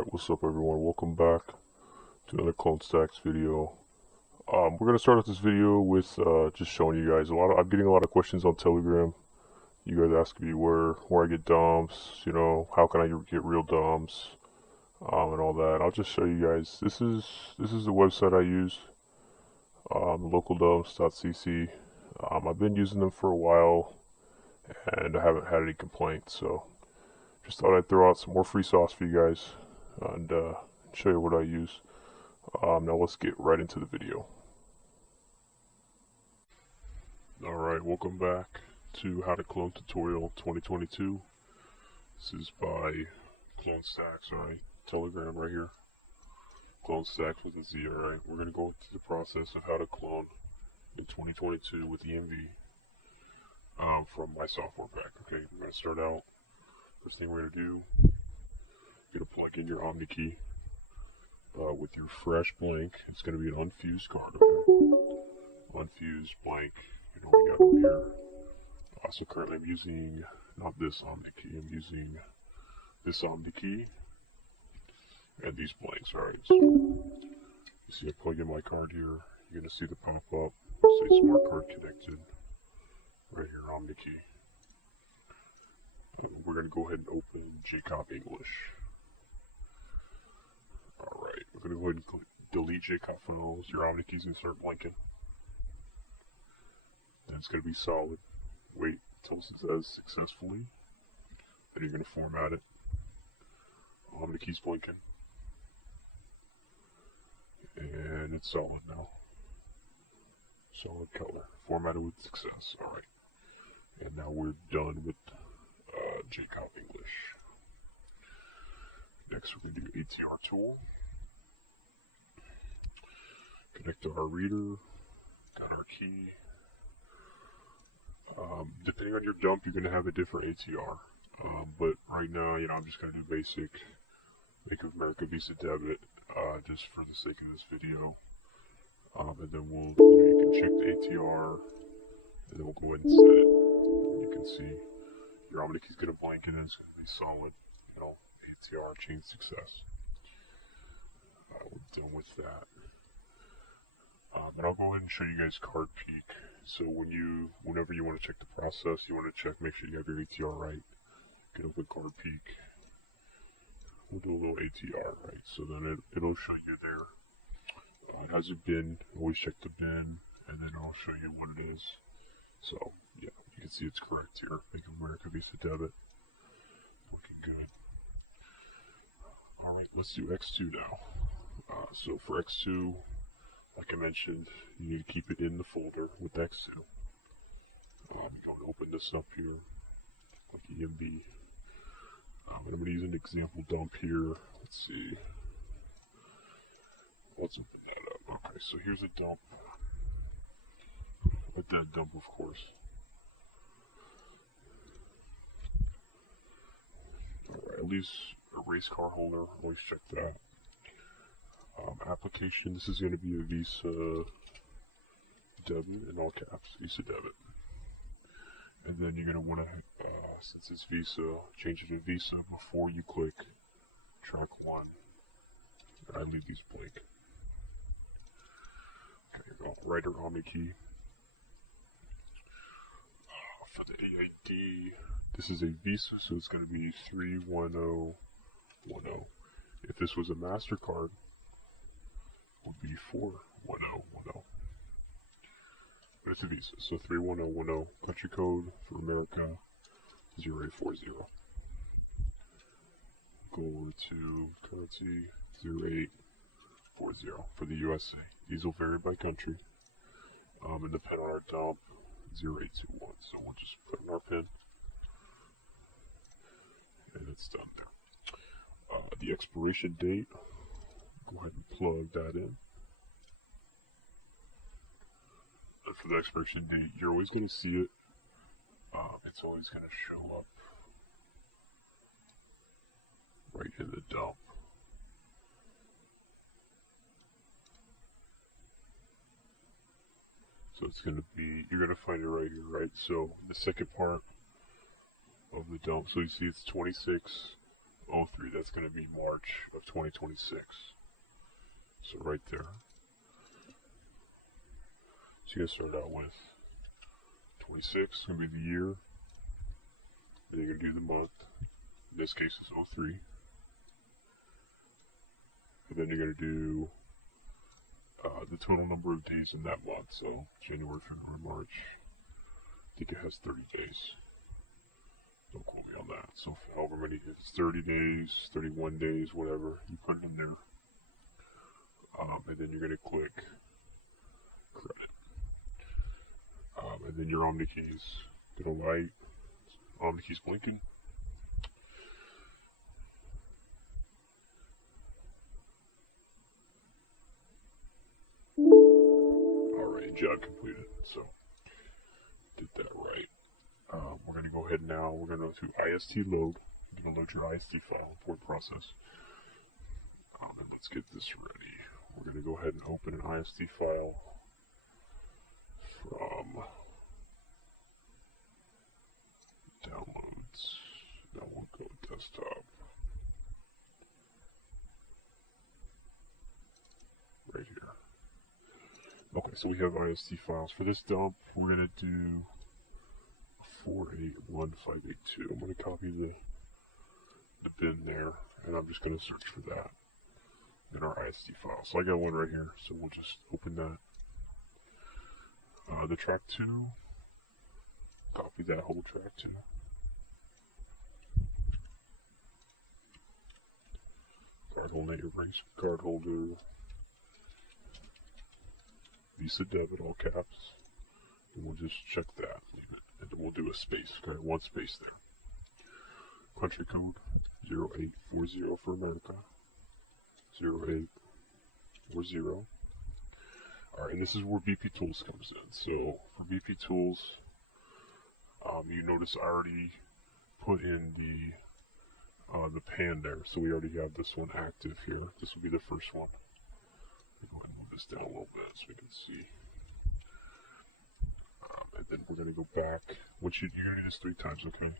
Alright, what's up everyone? Welcome back to another Clone Stacks video. We're gonna start off this video with just showing you guys I'm getting a lot of questions on Telegram. You guys asking me where I get DOMs, how can I get real DOMs, and all that. I'll just show you guys. This is the website I use, localdoms.cc. I've been using them for a while and I haven't had any complaints, so just thought I'd throw out some more free sauce for you guys and show you what I use. Now let's get right into the video. Alright, welcome back to How to Clone Tutorial 2022. This is by Clone Stacks, alright? Telegram right here. Clone Stacks with a Z, alright? We're going to go through the process of how to clone in 2022 with EMV from my software pack. Okay, we're going to start out. First thing we're going to do, you're going to plug in your Omni key with your fresh blank. It's going to be an unfused card, okay? Unfused blank. We got over here. So currently I'm using not this Omni key. I'm using this Omni key and these blanks. All right. So you see, I plug in my card here. You're gonna see the pop up. Say smart card connected. Right here, Omni key. We're gonna go ahead and open JCOP English. All right. We're gonna go ahead and delete JCOP files. Your Omni key's gonna start blinking. That's going to be solid. Wait until it says successfully. Then you're going to format it. The key's blinking. And it's solid now. Solid color. Formatted with success. Alright. And now we're done with JCOP English. Next we're going to do ATR tool. Connect to our reader. Got our key. Depending on your dump, you're going to have a different ATR. But right now, I'm just going to do basic Bank of America Visa debit, just for the sake of this video. And then you can check the ATR, and then we'll go ahead and set it. You can see your Omni key's going to blink, and then it's going to be solid, ATR chain success. We're done with that. But I'll go ahead and show you guys card peek. So whenever you want to check the process, you want to check, make sure you have your ATR right. Get open card peek. We'll do a little ATR, right? So then it'll show you there. It has a bin. Always check the bin, and then I'll show you what it is. So yeah, you can see it's correct here. Bank of America Visa debit. Looking good. All right, let's do X2 now. So for X2. Like I mentioned, you need to keep it in the folder with X2. I'm going to open this up here, like EMV. And I'm going to use an example dump here. Let's see. Let's open that up. Okay, so here's a dump. A dead dump, of course. Alright, at least a race car holder. Always check that. Application, this is going to be a Visa debit in all caps, Visa debit. And then you're going to want to, since it's Visa, change it to Visa before you click track 1. I leave these blank. Okay, write our Omni key. For the AID, this is a Visa, so it's going to be 31010. If this was a MasterCard, would be 41010. But it's a Visa, so 31010. Country code for America 0840. Go over to currency 0840 for the USA. These will vary by country. And the pin on our dump 0821. So we'll just put in our pin, and it's done there. The expiration date. Go ahead and plug that in. And for the expiration date, you're always going to see it. It's always going to show up right in the dump. So it's going to be, you're going to find it right here, right? So the second part of the dump, so you see it's 26 03, that's going to be March of 2026. So right there. So you're going to start out with 26, going to be the year. Then you're going to do the month. In this case, it's 03. And then you're going to do the total number of days in that month. So January, February, March. I think it has 30 days. Don't quote me on that. So however many, if it's 30 days, 31 days, whatever, you put it in there. And then you're going to click credit. And then your OmniKey is going to light. OmniKey's blinking. Alright, job completed. So, did that right. We're going to go ahead now. We're going to go to IST load. You're going to load your IST file, import process. And let's get this ready. We're going to go ahead and open an IST file from downloads. Now we'll go desktop. Right here. Okay, so we have IST files. For this dump, we're going to do 481582. I'm going to copy the bin there, and I'm just going to search for that in our IST file. So I got one right here, so we'll just open that. The track 2, copy that whole track 2. Card holder, erase card holder, Visa debit, all caps, and we'll just check that, leave it, and then we'll do a space, okay, one space there. Country code 0840 for America, 0840. Alright, and this is where BP Tools comes in. So for BP Tools, you notice I already put in the pan there, so we already have this one active here. This will be the first one. Go ahead and move this down a little bit so we can see. And then we're going to go back. You're going to do this 3 times, okay?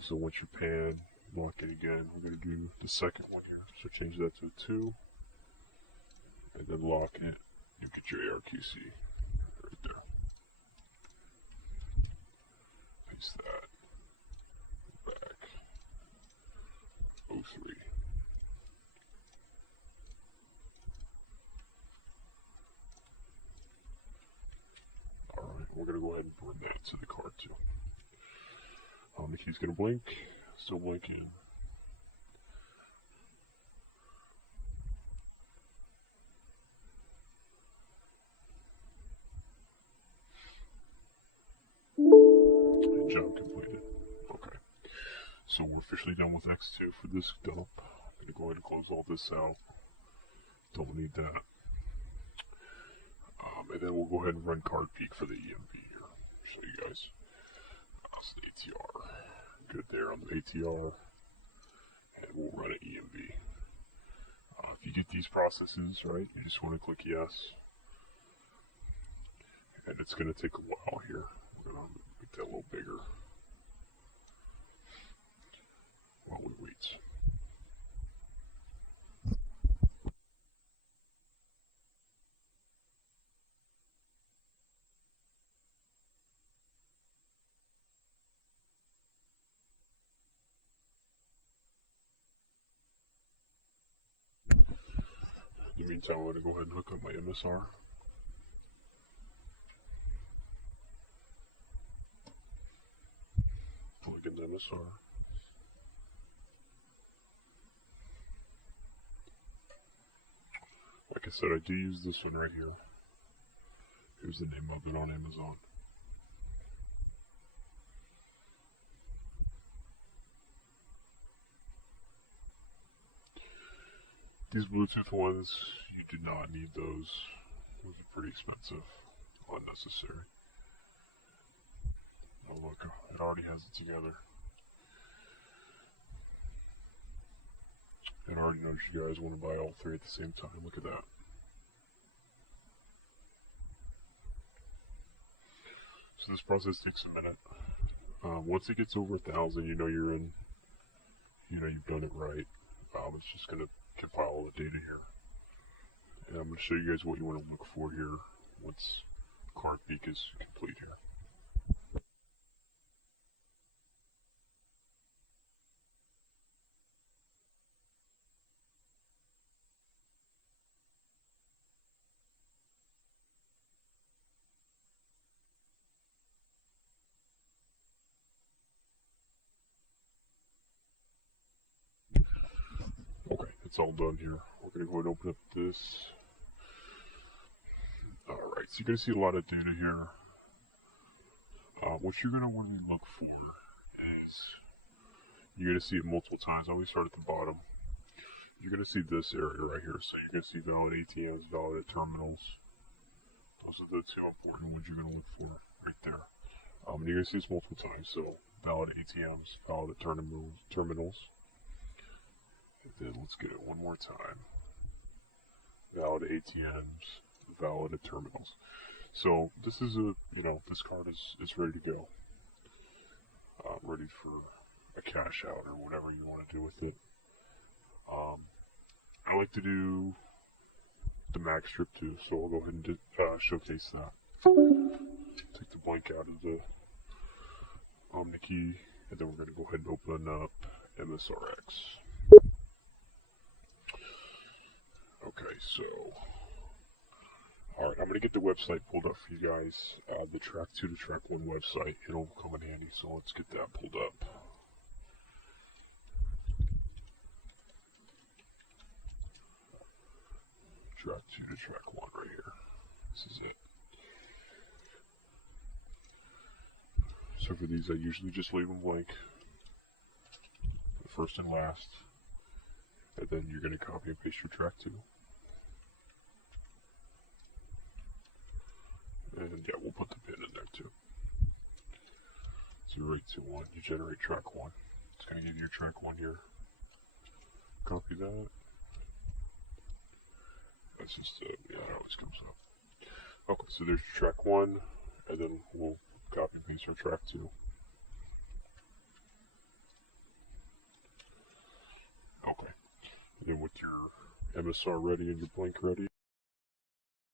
So once you pan, lock it again, we're going to do the second one here. So change that to a 2, and then lock it. You get your ARQC right there. Paste that. Back. 03. Alright, we're going to go ahead and bring that to the card too. The key's going to blink. Still blinking. Job completed. Okay. So we're officially done with X2 for this dump. I'm going to go ahead and close all this out. Don't need that. And then we'll go ahead and run card peek for the EMV here. Show you guys. That's the ATR. Good there on the ATR. And we'll run an EMV. If you get these processes, right, you just want to click yes. And it's going to take a while here. We're going to make that a little bigger while we wait. In the meantime, I'm going to go ahead and hook up my MSR. Plug in the MSR. Like I said, I do use this one right here. Here's the name of it on Amazon. These Bluetooth ones, you do not need those. Those are pretty expensive, unnecessary. Oh look, it already has it together. It already knows you guys want to buy all 3 at the same time. Look at that. So this process takes a minute. Once it gets over 1,000, you know you're in you know you've done it right. It's just going to compile all the data here. And I'm going to show you guys what you want to look for here once card peek is complete here. Okay, it's all done here. We're going to go ahead and open up this. Alright, so you're going to see a lot of data here. What you're going to want to look for is, you're going to see it multiple times. I always start at the bottom. You're going to see this area right here. So you're going to see valid ATMs, valid terminals. Those are the two important ones you're going to look for right there. You're going to see this multiple times. So valid ATMs, valid terminals. And then let's get it one more time. Valid ATMs, valid terminals. So this is this card is ready to go. Ready for a cash out or whatever you want to do with it. I like to do the mag strip too, so I'll go ahead and showcase that. Take the blank out of the OmniKey, and then we're going to go ahead and open up MSRX. Okay, so alright, I'm going to get the website pulled up for you guys. The Track 2 to Track 1 website, it'll come in handy, so let's get that pulled up. Track 2 to Track 1 right here. This is it. So for these, I usually just leave them blank. The first and last. And then you're going to copy and paste your Track 2. And yeah, we'll put the pin in there too. 0821, you generate Track 1. It's going to give you your Track 1 here. Copy that. That's just, yeah, it always comes up. Okay, so there's Track 1, and then we'll copy and paste our Track 2. Okay, and then with your MSR ready and your blank ready,